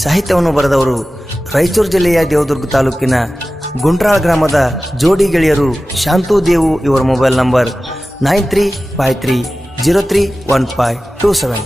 ಸಾಹಿತ್ಯವನ್ನು ಬರೆದವರು ರಾಯಚೂರು ಜಿಲ್ಲೆಯ ದೇವದುರ್ಗ ತಾಲೂಕಿನ ಗುಂಟ್ರಾಳ ಗ್ರಾಮದ ಜೋಡಿ ಗೆಳೆಯರು ಶಾಂತು ದೇವು. ಇವರ ಮೊಬೈಲ್ ನಂಬರ್ 9353031527.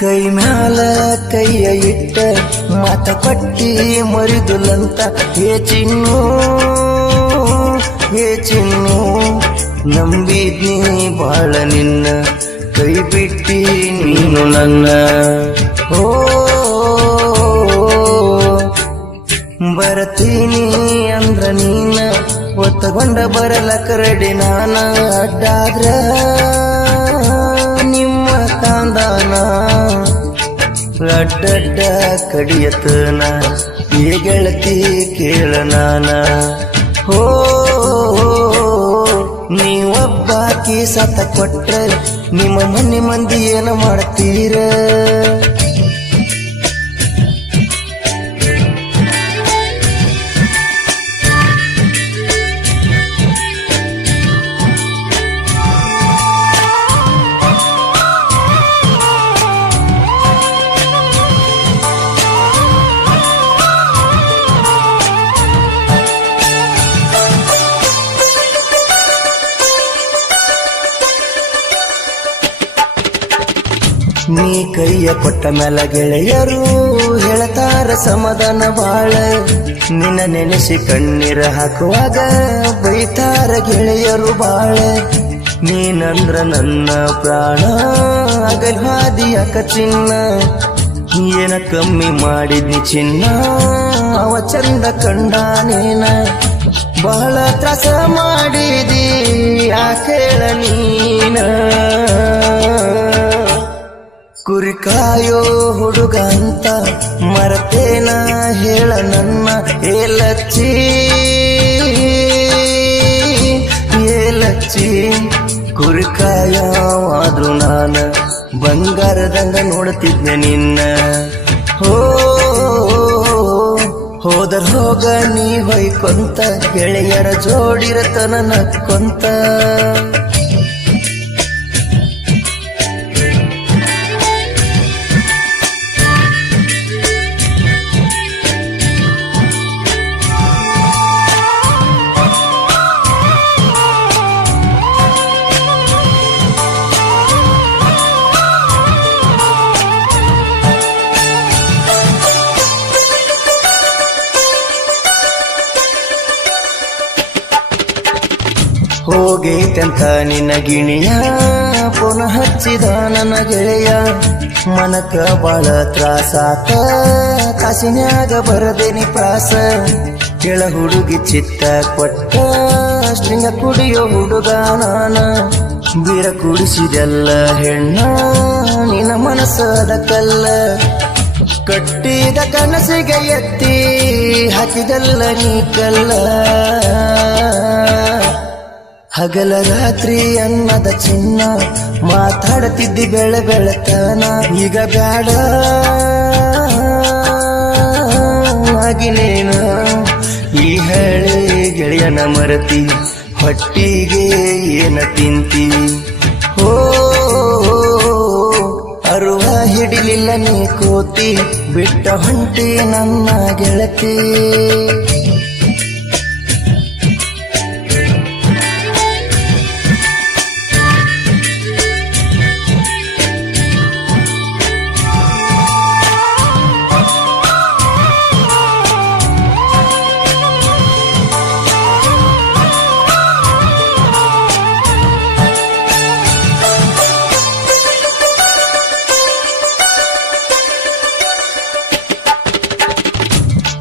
ಕೈ ಮ್ಯಾಲ ಕೈಯ ಇಟ್ಟ ಮಾತ ಕೊಟ್ಟಿ ಮರಿದುಲಂತ ಹೇ ಚಿನ್ನು ನಂಬಿದ್ನಿ ಬಾಳ ನಿನ್ನ ಕೈ ಬಿಟ್ಟಿ ನೀನು ನನ್ನ. ಓ ಬರತೀನಿ ಅಂದ್ರ ನೀನ ಒತ್ತಗೊಂಡ ಬರಲ ಕರಡಿ ನಾನ ಅಡ್ಡಾದ್ರ ನಿಮ್ಮ ಕಾಂದಾನ ಅಡ್ಡಡ್ಡ ಕಡಿಯತನ ಈ ಗೆಳತಿ ಕೇಳ ನಾನ. ಹೋ ನೀವೊಬ್ಬಾಕಿ ಸತ ಕೊಟ್ರ ನಿಮ್ಮ ಮನೆ ಮಂದಿ ಏನು ಮಾಡ್ತೀರ? ನೀ ಕೈಯ ಕೊಟ್ಟ ಮೇಲ ಗೆಳೆಯರು ಹೇಳತಾರ ಸಮಾಧಾನ ಬಾಳ. ನಿನ್ನ ನೆನೆಸಿ ಕಣ್ಣೀರ ಹಾಕುವಾಗ ಬೈತಾರ ಗೆಳೆಯರು ಬಾಳ. ನೀನಂದ್ರ ನನ್ನ ಪ್ರಾಣ ಅಗಲ್ ಹಾದಿ ಯಾಕ ಚಿನ್ನ, ಏನ ಕಮ್ಮಿ ಮಾಡಿದ್ನಿ ಚಿನ್ನ ಅವ ಚಂದ ಕಂಡಾನೇನ. ಬಹಳ ತ್ರಾಸ ಮಾಡಿದಿ ಯಾಕೇಳ ನೀನ, ಕುರಿ ಕಾಯೋ ಹುಡುಗ ಅಂತ ಮರತೇನ ಹೇಳ ನನ್ನ. ಏಲಚ್ಚಿ ಕುರಿ ಕಾಯವಾದ್ರು ನಾನ ಬಂಗಾರದಂಗ ನೋಡ್ತಿದ್ದೆ ನಿನ್ನ. ಹೋದರ್ ಹೋಗ ನೀ ಹೊಯ್ಕೊಂತ ಗೆಳೆಯರ ಜೋಡಿರತನ ನಕ್ಕೊಂತ. ಹೋಗೈತಂತ ನಿನ್ನ ಗಿಣಿಯ ಪುನಃ ಹಚ್ಚಿದ ನನ್ನ ಗೆಳೆಯ. ಮನಕ ಬಾಳ ತ್ರಾಸಾತ ಕಾಸಿನ್ಯಾಗ ಬರದೇನಿ ಪ್ರಾಸ. ಕೆಳ ಹುಡುಗಿ ಚಿತ್ತ ಕೊಟ್ಟ ಸ್ಟ್ರಿಂಗ ಕುಡಿಯೋ ಹುಡುಗ ನಾನ. ಬೀರ ಕುಡಿಸಿದೆಲ್ಲ ಹೆಣ್ಣ ನಿನ್ನ ಮನಸ್ಸದ ಕಲ್ಲ. ಕಟ್ಟಿದ ಕನಸಿಗೆ ಎತ್ತಿ ಹಾಕಿದಲ್ಲ ನೀ ಕಲ್ಲ. ಹಗಲ ರಾತ್ರಿ ಅನ್ನದ ಚಿನ್ನ ಮಾತಾಡ್ತಿದ್ದಿ ಬೆಳತನ. ಈಗ ಬ್ಯಾಡ ಆಗಿನೇನ ಈ ಹೇಳಿ ಗೆಳೆಯನ ಮರತಿ. ಹೊಟ್ಟಿಗೆ ಏನ ತಿಂತಿ? ಓ ಅರುವ ಹಿಡಿಲಿಲ್ಲ ನೀ ಕೋತಿ ಬಿಟ್ಟ ಹೊಂಟಿ ನನ್ನ ಗೆಳತಿ.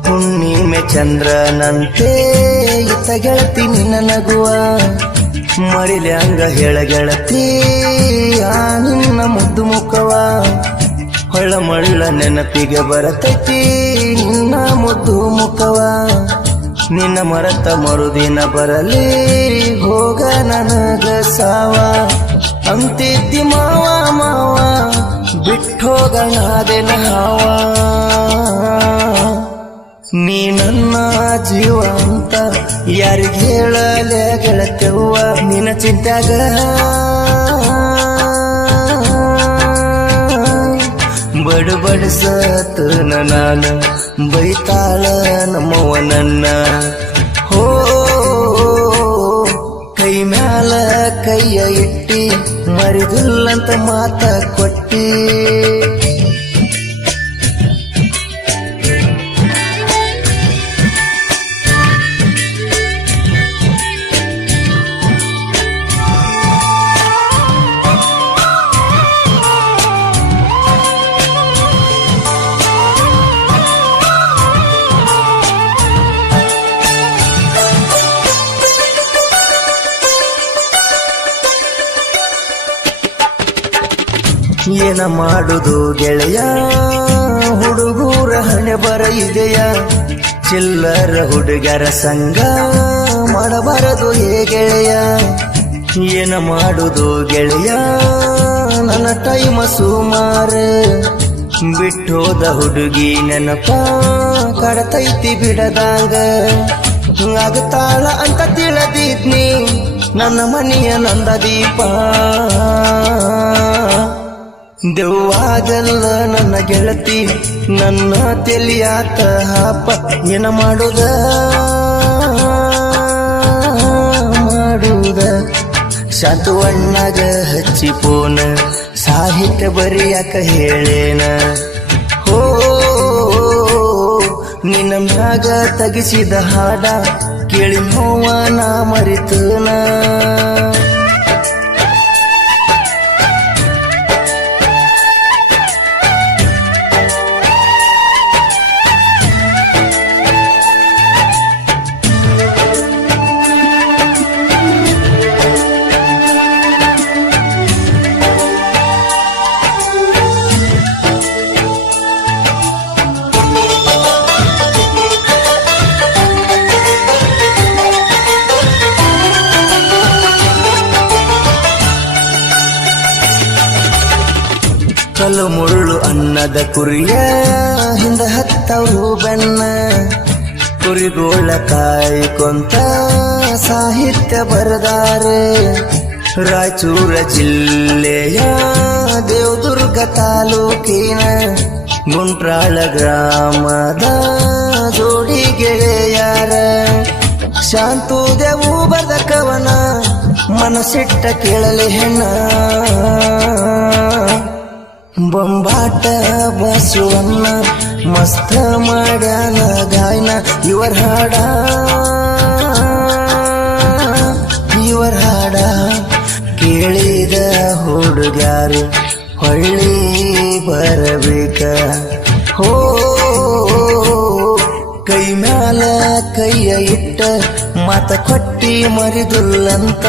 ಹುಣ್ಣಿಮೆ ಚಂದ್ರನಂತೆ ಇತ್ತ ಗೆಳತಿ ನಿನ್ನ ನಗುವ. ಮರಿಲ್ಯಾಂಗ ಹೇಳ ಗೆಳತಿ ಆ ನಿನ್ನ ಮುದ್ದು ಮುಖವ. ಹೊಳ್ಳಮಳ್ಳ ನೆನಪಿಗೆ ಬರತೈತಿ ನಿನ್ನ ಮುದ್ದು ಮುಖವ. ನಿನ್ನ ಮರತ ಮರುದಿನ ಬರಲಿ ಹೋಗ ನನಗ ಸಾವ. ಅಂತಿದ್ದಿ ಮಾವ ಮಾವ ಬಿಟ್ಟೋಗಣಾದೆನ ಹಾವ. ನೀ ನನ್ನ ಜೀವ ಅಂತ ಯಾರಿಗೆ ಹೇಳಲೆ ಗೆಳತೆವ್ವ. ನಿನ್ನ ಚಿಂತ್ಯಾಗ ಬಡಬಡಿಸತನ ನಾನ ಬೈತಾಳ ನಮ್ಮವ್ವ ನನ್ನ. ಹೋ ಕೈ ಮ್ಯಾಲ ಕೈಯ ಇಟ್ಟಿ ಮರಿದಿಲ್ಲಂತ ಮಾತ ಕೊಟ್ಟಿ. ಏನ ಮಾಡುದು ಗೆಳೆಯ ಹುಡುಗೂರ ಹಣೆ ಬರ ಇದೆಯ. ಚಿಲ್ಲರ ಹುಡುಗರ ಸಂಗ ಮಾಡಬಾರದು ಏ ಗೆಳೆಯ. ಏನ ಮಾಡುದು ಗೆಳೆಯ ನನ್ನ ಟೈಮ ಸುಮಾರ. ಬಿಟ್ಟೋದ ಹುಡುಗಿ ನೆನಪ ಕಡತೈತಿ ಬಿಡದಾಗ. ಆಗತಾಳ ಅಂತ ತಿಳಿದಿದ್ನಿ ನನ್ನ ಮನೆಯ ನಂದ ದೀಪ. ದೆವ್ವಾದಲ್ಲ ನನ್ನ ಗೆಳತಿ ನನ್ನ ತೆಲಿಯಾತ ಹಾಪ. ಏನ ಮಾಡುದ ಶಾಂತವಣ್ಣಗ ಹಚ್ಚಿ ಪೋನ ಸಾಹಿತ್ಯ ಬರಿಯಾಕ ಹೇಳೇನ. ಹೋ ನಿನ್ನ ಮ್ಯಾಗ ತಗಿಸಿದ ಹಾಡ ಕೇಳಿ ನೋವ ನಾ ಮರಿತನ. ಕಲ್ಲು ಮುಳ್ಳು ಅನ್ನದ ಕುರಿಯ ಹಿಂದ ಹತ್ತವರು ಬೆನ್ನ. ಕುರಿಗೋಳ ಕಾಯ್ಕೊಂತ ಸಾಹಿತ್ಯ ಬರದಾರೆ. ರಾಯಚೂರ ಜಿಲ್ಲೆಯ ದೇವದುರ್ಗ ತಾಲೂಕಿನ ಗುಂಟ್ರಾಳ ಗ್ರಾಮದ ಜೋಡಿ ಗೆಳೆಯಾರ. ಶಾಂತು ದೇವು ಬರೆದ ಕವನ ಮನಸ್ಸಿಟ್ಟ ಕೇಳಲಿ ಹೆಣ್ಣ. ಬೊಂಬಾಟ ಬಸವಣ್ಣ ಮಸ್ತ ಮಾಡ್ಯಾನ ಗಾಯನ. ಇವರ ಹಾಡ ಕೇಳಿದ ಹುಡುಗ್ಯಾರು ಹೊಳ್ಳಿ ಬರಬೇಕ. ಹೋ ಕೈ ಮ್ಯಾಲ ಕೈಯ ಇಟ್ಟ ಮಾತ ಕೊಟ್ಟಿ ಮರಿದುಲ್ಲಂತ.